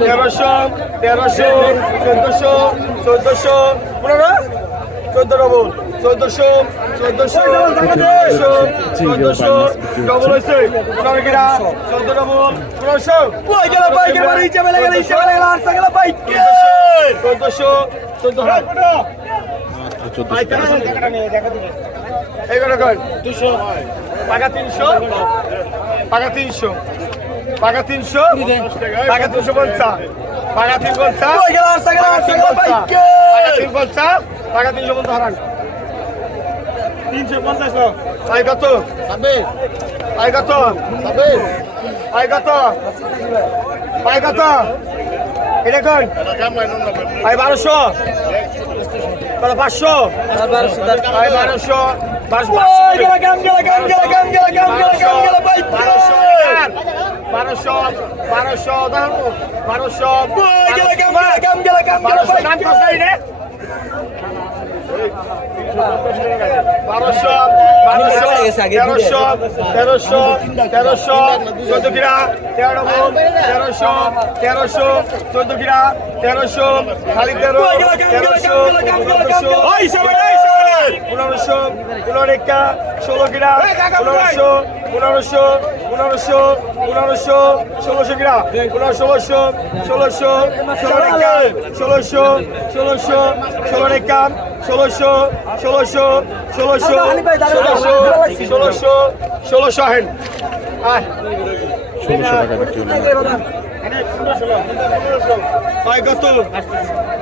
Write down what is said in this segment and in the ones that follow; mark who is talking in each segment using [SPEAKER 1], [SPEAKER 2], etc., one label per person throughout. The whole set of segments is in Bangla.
[SPEAKER 1] তেরোশো তেরোশো চোদ্দশো চোদ্দশো পনেরো? চোদ্দ ডবল চোদ্দশো চোদ্দশো চোদ্দশো চোদ্দশো ডবল হয়েছে। পনেরো কিনা? চোদ্দ ডবল পনেরোশো। চোদ্দশো। চোদ্দ এগারো কর। দুশো। পাকা তিনশো? পাকা তিনশো। পাকা তিনশো পাকা তিনশো পঞ্চাশ। পাকা তিন পঞ্চাশ তিন পঞ্চাশ পাকা তিনশো পঞ্চাশ হারান। তিনশো পঞ্চাশ আই কত আই কত আই কত আই কত এটা কোন আই বারোশো। পাঁচশো। বারোশো বারোশো। বারোশো বারোশো বারোশো বারোশো বারোশো তেরোশো তেরোশো তেরোশো চোদ্দ কিরা তেরো তেরোশো তেরোশো চোদ্দ কিরা তেরোশো খালি তেরো তেরোশো চোদ্দশো পনেরোশো পনেরো একা ষোলো কিরা পনেরোশো পনেরোশো পনেরোশো পনেরোশো ষোলোশো কিরা পনেরো ষোলোশো ষোলোশো ষোলো একা ষোলোশো ষোলোশো ষোলো একা ষোলোশো ষোলোশো ষোলোশো ষোলোশো ষোলোশো ষোলোশো হেন
[SPEAKER 2] ষোলোশো টাকা
[SPEAKER 1] কত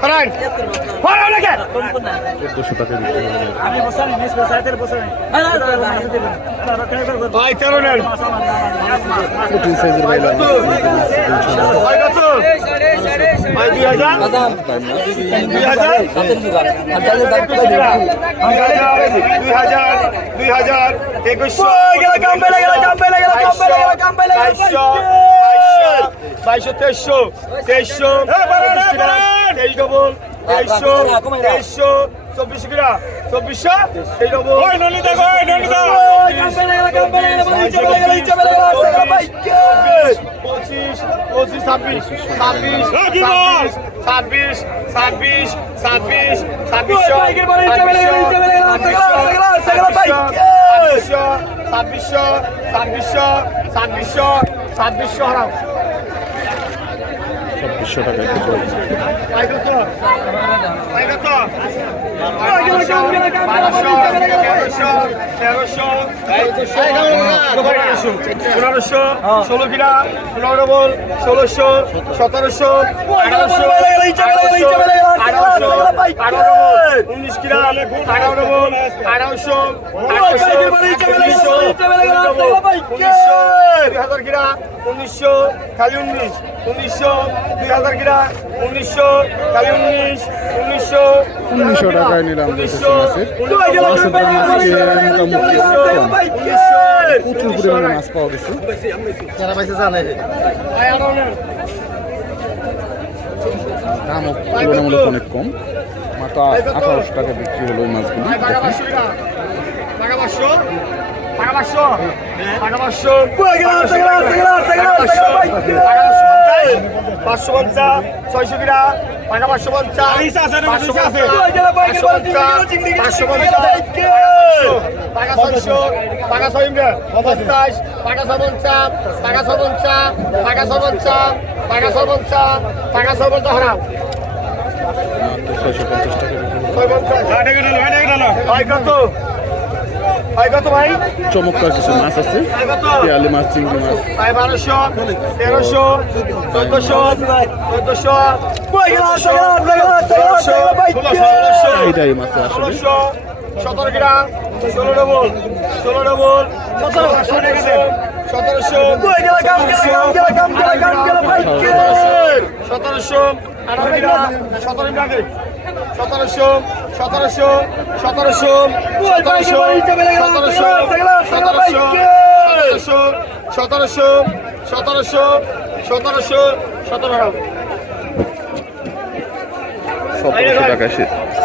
[SPEAKER 1] কিনা তেরো ডবল তেরো ডবল হ্যাঁ তেরো ডবল চোদ্দ দেড়শো চোদ্দশো খালি চোদ্দ চোদ্দশো পুরান আছেন চোদ্দশো চোদ্দশো চোদ্দশো চোদ্দ হরান হরান হরান লেখে
[SPEAKER 2] চোদ্দশো টাকা বিক্রি হলো
[SPEAKER 1] ভাই তেরো নেন।
[SPEAKER 2] প্রোটিন সাইজের বাইরে
[SPEAKER 1] ভাই কত? ভাই দুই হাজার? দুই হাজার? দুই হাজার দুই হাজার একুশশো। বাইশশো তেইশশো। তেইশশো তেইশ ডবল তেইশশো তেইশশো চব্বিশ কিরা চব্বিশশো তেইশ ডবল পঁচিশ পঁচিশ ছাব্বিশ ছাব্বিশ ছাব্বিশ ছাব্বিশ ছাব্বিশ ছাব্বিশশো ছাব্বিশশো ছাব্বিশশো ছাব্বিশশো ছাব্বিশশো ছাব্বিশশো হারাও
[SPEAKER 2] ছাব্বিশশো টাকা
[SPEAKER 1] কিছু ষোলোশো সতেরোশো উনিশ কিনা আঠারো ডবল আঠারোশো হাজার কিনা উনিশশো খালি উনিশ উনিশশো দুই হাজার কিনা উনিশশো খালি উনিশ উনিশশো
[SPEAKER 2] উনিশশো টাকায় নিলাম প্রচুর পরিমাণে মাছ পাওয়া গেছে। দামও তুলনামূলক অনেক কম মাত্র আঠারোশো টাকা বিক্রি হলো ওই মাছগুলি পাঁচশো পঞ্চাশ ছয়শো কিনা পাঁচশো পঞ্চাশ পাঁচশো পঞ্চাশ পাঁচশো পঞ্চাশ টাকা পঞ্চাশ টাকা পঞ্চাশ হারাও। ছয়শো পঞ্চাশ টাকা চমৎকার কিছু মাছ আছে। পেয়ালি মাছ চিংড়ি মাছ।
[SPEAKER 1] বারোশো তেরোশো চোদ্দশো চোদ্দশো
[SPEAKER 2] চাহিদাই মাছে আসলে।
[SPEAKER 1] সতেরো গ্রাম ষোলো ডবল ষোলো ডবল সতেরোশো সতেরোশো সতেরোশো সতেরোশো সতেরোশো সতেরোশো সতেরোশো সতেরোশো সতেরোশো সতেরোশো সতেরোশো সতেরো
[SPEAKER 3] সতেরোশো টাকা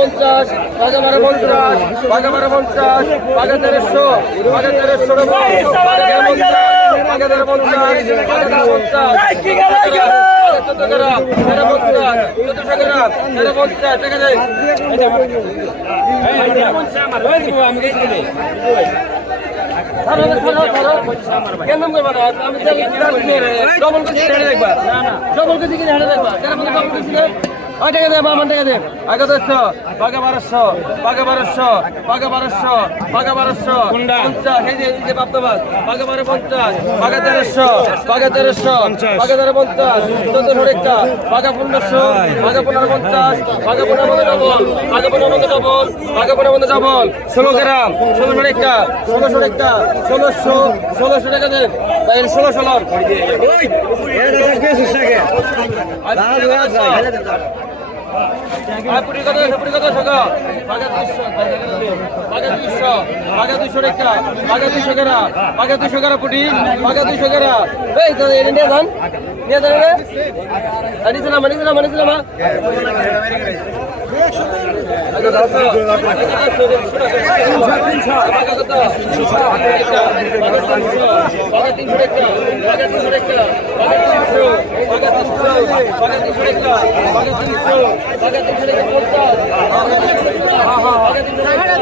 [SPEAKER 2] পঞ্চাশ বাঘা বারো পঞ্চাশ বাঘা বারো পঞ্চাশ বাঘা তেরোশো বাঘা তেরোশো বাঘা তেরো পঞ্চাশ বাঘা তেরো পঞ্চাশ চোদ্দ গ্রাম তেরো পঞ্চাশ চোদ্দশো আমি ডবল কেজি দেখবা ডবল কেজি দেখবা ওই টাকা দে বামান টাকা দে। আগে দশশো বাঘা বারোশো বাঘা বারোশো বাঘা বারোশো বাঘা বারোশো পঞ্চাশ এই যে এই যে বাপ্তাবাদ বাঘা বারো পঞ্চাশ বাঘা তেরোশো বাঘা তেরোশো বাঘা তেরো পঞ্চাশ চোদ্দশো একটা বাঘা পনেরোশো বাঘা পনেরো পঞ্চাশ বাঘা পনেরো মধ্যে ডবল বাঘা পনেরো মধ্যে ডবল পনেরো মধ্যে ডবল ষোলো গ্রাম ষোলোশো একটা ষোলোশো একটা ষোলোশো ষোলোশো টাকা দেন তাই ষোলো ষোলো আর পুরি কত পুরি কত সকা বাগা 200 বাগা 200 বাগা 200 রেখা বাগা 200 করা বাগা 200 করা পুটি বাগা 200 করা এই তো এনে নিয়ে যান নিয়ে যান রে না মানি না মানি না মা দাও বাগা কত বাগা 300 বাগা 300 রেখা বাগা 300 রেখা বাগা 300 বাগা 300 বাগা 300 রেখা বাগা 300 বাগা 300 রেখা পঞ্চাশ হ্যাঁ হ্যাঁ